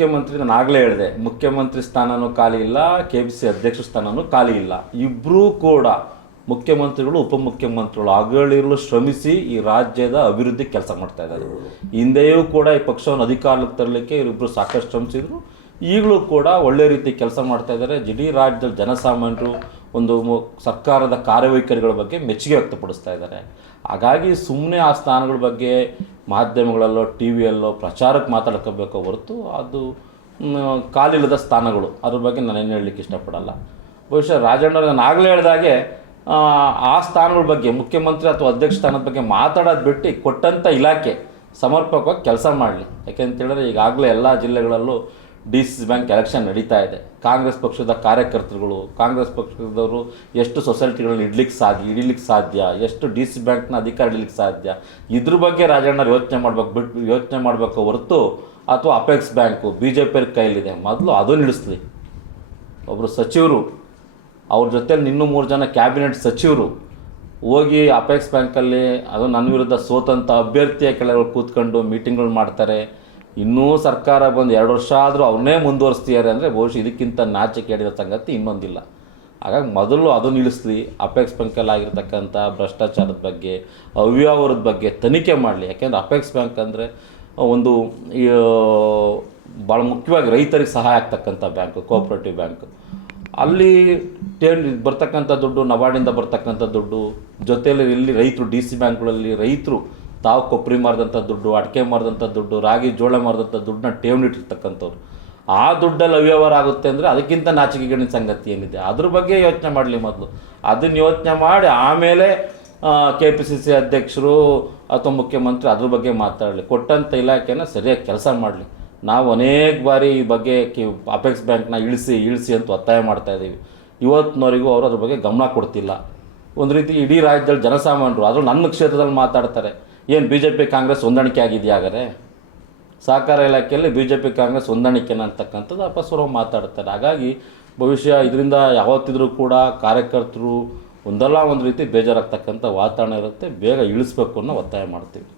ಮುಖ್ಯಮಂತ್ರಿ ನಾನು ಆಗಲೇ ಹೇಳಿದೆ, ಮುಖ್ಯಮಂತ್ರಿ ಸ್ಥಾನನೂ ಖಾಲಿ ಇಲ್ಲ, KPCC ಅಧ್ಯಕ್ಷ ಸ್ಥಾನನೂ ಖಾಲಿ ಇಲ್ಲ. ಇಬ್ಬರೂ ಕೂಡ ಮುಖ್ಯಮಂತ್ರಿಗಳು ಉಪಮುಖ್ಯಮಂತ್ರಿಗಳು ಹಗಲಿರುಳು ಶ್ರಮಿಸಿ ಈ ರಾಜ್ಯದ ಅಭಿವೃದ್ಧಿ ಕೆಲಸ ಮಾಡ್ತಾ ಇದ್ದಾರೆ. ಹಿಂದೆಯೂ ಕೂಡ ಈ ಪಕ್ಷವನ್ನು ಅಧಿಕಾರಕ್ಕೆ ತರಲಿಕ್ಕೆ ಇವರಿಬ್ಬರು ಸಾಕಷ್ಟು ಶ್ರಮಿಸಿದ್ರು. ಈಗಲೂ ಕೂಡ ಒಳ್ಳೆ ರೀತಿ ಕೆಲಸ ಮಾಡ್ತಾ ಇದ್ದಾರೆ. ಇಡೀ ರಾಜ್ಯದಲ್ಲಿ ಜನಸಾಮಾನ್ಯರು ಒಂದು ಸರ್ಕಾರದ ಕಾರ್ಯವೈಖರಿಗಳ ಬಗ್ಗೆ ಮೆಚ್ಚುಗೆ ವ್ಯಕ್ತಪಡಿಸ್ತಾ ಇದ್ದಾರೆ. ಹಾಗಾಗಿ ಸುಮ್ಮನೆ ಆ ಸ್ಥಾನಗಳ ಬಗ್ಗೆ ಮಾಧ್ಯಮಗಳಲ್ಲೋ TVಯಲ್ಲೋ ಪ್ರಚಾರಕ್ಕೆ ಮಾತಾಡ್ಕೋಬೇಕೋ ಹೊರತು ಅದು ಕಾಲಿಲ್ಲದ ಸ್ಥಾನಗಳು, ಅದ್ರ ಬಗ್ಗೆ ನಾನೇನು ಹೇಳಲಿಕ್ಕೆ ಇಷ್ಟಪಡಲ್ಲ. ಬಹುಶಃ ರಾಜಣ್ಣ ನಾನು ಆಗಲೇ ಹೇಳಿದಾಗೆ ಆ ಸ್ಥಾನಗಳ ಬಗ್ಗೆ ಮುಖ್ಯಮಂತ್ರಿ ಅಥವಾ ಅಧ್ಯಕ್ಷ ಸ್ಥಾನದ ಬಗ್ಗೆ ಮಾತಾಡೋದು ಬಿಟ್ಟು ಕೊಟ್ಟಂಥ ಇಲಾಖೆ ಸಮರ್ಪಕವಾಗಿ ಕೆಲಸ ಮಾಡಲಿ. ಯಾಕೆಂತೇಳಿದ್ರೆ ಈಗಾಗಲೇ ಎಲ್ಲ ಜಿಲ್ಲೆಗಳಲ್ಲೂ DCC ಬ್ಯಾಂಕ್ ಎಲೆಕ್ಷನ್ ನಡೀತಾ ಇದೆ. ಕಾಂಗ್ರೆಸ್ ಪಕ್ಷದ ಕಾರ್ಯಕರ್ತರುಗಳು, ಕಾಂಗ್ರೆಸ್ ಪಕ್ಷದವರು ಎಷ್ಟು ಸೊಸೈಟಿಗಳನ್ನ ಹಿಡಿಲಿಕ್ಕೆ ಸಾಧ್ಯ, ಎಷ್ಟು DCC ಬ್ಯಾಂಕ್ನ ಅಧಿಕಾರ ಹಿಡಿಲಿಕ್ಕೆ ಸಾಧ್ಯ, ಇದ್ರ ಬಗ್ಗೆ ರಾಜಣ್ಣರು ಯೋಚನೆ ಮಾಡಬೇಕು ಹೊರತು ಅಥವಾ ಅಪೆಕ್ಸ್ ಬ್ಯಾಂಕು BJP ಕೈಲಿದೆ, ಮೊದಲು ಅದನ್ನು ಇಳಿಸ್ಲಿ. ಒಬ್ಬರು ಸಚಿವರು ಅವ್ರ ಜೊತೆಲಿ ಇನ್ನೂ 3 ಜನ ಕ್ಯಾಬಿನೆಟ್ ಸಚಿವರು ಹೋಗಿ ಅಪೆಕ್ಸ್ ಬ್ಯಾಂಕಲ್ಲಿ ಅದು ನನ್ನ ವಿರುದ್ಧ ಸೋತಂಥ ಅಭ್ಯರ್ಥಿಯ ಕೆಳಗೆ ಕೂತ್ಕೊಂಡು ಮೀಟಿಂಗ್ಗಳು ಮಾಡ್ತಾರೆ. ಇನ್ನೂ ಸರ್ಕಾರ ಬಂದು 2 ವರ್ಷ ಆದರೂ ಅವನ್ನೇ ಮುಂದುವರಿಸ್ತಿದ್ದಾರೆ ಅಂದರೆ ಬಹುಶಃ ಇದಕ್ಕಿಂತ ನಾಚಿಕೆ ಹಿಡಿದ ಸಂಗತಿ ಇನ್ನೊಂದಿಲ್ಲ. ಹಾಗಾಗಿ ಮೊದಲು ಅದನ್ನು ನಿಲ್ಲಿಸ್ಲಿ. ಅಪೆಕ್ಸ್ ಬ್ಯಾಂಕಲ್ಲಿ ಆಗಿರ್ತಕ್ಕಂಥ ಭ್ರಷ್ಟಾಚಾರದ ಬಗ್ಗೆ, ಅವ್ಯವಹಾರದ ಬಗ್ಗೆ ತನಿಖೆ ಮಾಡಲಿ. ಯಾಕೆಂದರೆ ಅಪೆಕ್ಸ್ ಬ್ಯಾಂಕ್ ಅಂದರೆ ಒಂದು ಭಾಳ ಮುಖ್ಯವಾಗಿ ರೈತರಿಗೆ ಸಹಾಯ ಆಗ್ತಕ್ಕಂಥ ಬ್ಯಾಂಕು, ಕೋಆಪ್ರೇಟಿವ್ ಬ್ಯಾಂಕು. ಅಲ್ಲಿ ಬರ್ತಕ್ಕಂಥ ದುಡ್ಡು, ನಬಾರ್ಡಿಂದ ಬರ್ತಕ್ಕಂಥ ದುಡ್ಡು, ಜೊತೆಯಲ್ಲಿ ಇಲ್ಲಿ ರೈತರು DCC ಬ್ಯಾಂಕ್ಗಳಲ್ಲಿ ರೈತರು ತಾವು ಕೊಬ್ಬರಿ ಮಾರಿದಂಥ ದುಡ್ಡು, ಅಡಿಕೆ ಮಾರಿದಂಥ ದುಡ್ಡು, ರಾಗಿ ಜೋಳ ಮಾರಿದಂಥ ದುಡ್ಡನ್ನ ಠೇವಣಿ ಇಟ್ಟಿರ್ತಕ್ಕಂಥವ್ರು. ಆ ದುಡ್ಡಲ್ಲಿ ಅವ್ಯವಹಾರ ಆಗುತ್ತೆ ಅಂದರೆ ಅದಕ್ಕಿಂತ ನಾಚಿಕೆಗೇಡಿನ ಸಂಗತಿ ಏನಿದೆ, ಅದ್ರ ಬಗ್ಗೆ ಯೋಚನೆ ಮಾಡಲಿ ಮೊದಲು. ಅದನ್ನು ಯೋಚನೆ ಮಾಡಿ ಆಮೇಲೆ KPCC ಅಧ್ಯಕ್ಷರು ಅಥವಾ ಮುಖ್ಯಮಂತ್ರಿ ಅದ್ರ ಬಗ್ಗೆ ಮಾತಾಡಲಿ. ಕೊಟ್ಟಂಥ ಇಲಾಖೆನ ಸರಿಯಾಗಿ ಕೆಲಸ ಮಾಡಲಿ. ನಾವು ಅನೇಕ ಬಾರಿ ಈ ಬಗ್ಗೆ ಅಪೆಕ್ಸ್ ಬ್ಯಾಂಕ್ನ ಇಳಿಸಿ ಅಂತ ಒತ್ತಾಯ ಮಾಡ್ತಾಯಿದ್ದೀವಿ. ಇವತ್ತಿನವರೆಗೂ ಅವರು ಅದ್ರ ಬಗ್ಗೆ ಗಮನ ಕೊಡ್ತಿಲ್ಲ. ಒಂದು ರೀತಿ ಇಡೀ ರಾಜ್ಯದಲ್ಲಿ ಜನಸಾಮಾನ್ಯರು, ಅದರಲ್ಲೂ ನನ್ನ ಕ್ಷೇತ್ರದಲ್ಲಿ ಮಾತಾಡ್ತಾರೆ, ಏನು BJP ಕಾಂಗ್ರೆಸ್ ಹೊಂದಾಣಿಕೆ ಆಗಿದೆಯಾ? ಹಾಗಾದರೆ ಸಹಕಾರ ಇಲಾಖೆಯಲ್ಲಿ BJP ಕಾಂಗ್ರೆಸ್ ಹೊಂದಾಣಿಕೆನ ಅಂತಕ್ಕಂಥದ್ದು ಅಪಸ್ವರವಾಗಿ ಮಾತಾಡ್ತಾರೆ. ಹಾಗಾಗಿ ಭವಿಷ್ಯ ಇದರಿಂದ ಯಾವತ್ತಿದ್ರೂ ಕೂಡ ಕಾರ್ಯಕರ್ತರು ಒಂದಲ್ಲ ಒಂದು ರೀತಿ ಬೇಜಾರಾಗ್ತಕ್ಕಂಥ ವಾತಾವರಣ ಇರುತ್ತೆ. ಬೇಗ ಇಳಿಸ್ಬೇಕು ಅನ್ನೋ ಒತ್ತಾಯ ಮಾಡ್ತೀವಿ.